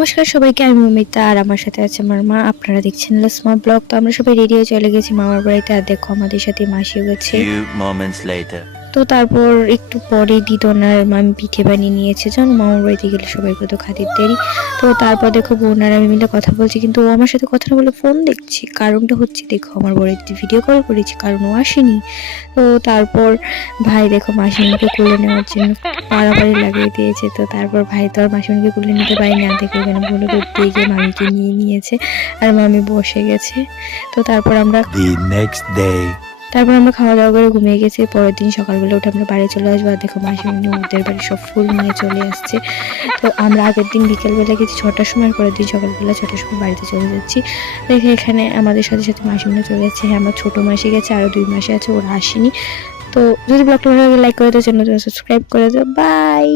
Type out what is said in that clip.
নমস্কার সবাইকে, আমি মমিতা আর আমার সাথে আছে আমার মা। আপনারা দেখছেন লাসমা ব্লগ। তো আমরা সবাই রেডি হয়ে চলে গেছি মামার বাড়িতে, আর দেখো আমাদের সাথে মাসিও গেছে। তো তারপর একটু পরে দিদনার মামি পিঠে বানিয়ে নিয়েছে। জানো, মামার বাড়িতে গেলে সবাই কত খাতির দেরি। তো তারপর দেখো বোন আর আমি মিলে কথা বলছি, কিন্তু ও আমার সাথে কথা না বলে ফোন দেখছি। কারণটা হচ্ছে দেখো আমার বাড়িতে ভিডিও কল করেছি, কারণ ও আসেনি। তো তারপর ভাই দেখো মাসিমণিকে কোলে নেওয়ার জন্য পাড়াপাড়ি লাগিয়ে দিয়েছে। তো তারপর ভাই তো আর মাসিমণিকে কোলে নিতে পারি না, দেখে ওখানে ভুলে করতে গিয়ে মামিকে নিয়ে নিয়েছে, আর মামি বসে গেছে। তো তারপর আমরা খাওয়া দাওয়া করে ঘুমিয়ে গেছি। পরের দিন সকালবেলা উঠে আমরা বাড়ি চলে আসবো, আর দেখো মাসিমণি ওদের বাড়ি সব ফুল নিয়ে চলে আসছে। তো আমরা আগের দিন বিকেলবেলা গেছি 6টার সময়, পরের দিন সকালবেলা 6টার সময় বাড়িতে চলে যাচ্ছি। দেখে এখানে আমাদের সাথে সাথে মাসিমণি চলে যাচ্ছে। হ্যাঁ, আমার ছোটো মাসি গেছে, আরও 2 মাসি আছে, ওরা আসেনি। তো যদি ব্লগটা ভালো লাগে লাইক করে দাও, চ্যানেলটা সাবস্ক্রাইব করে দাও। বাই।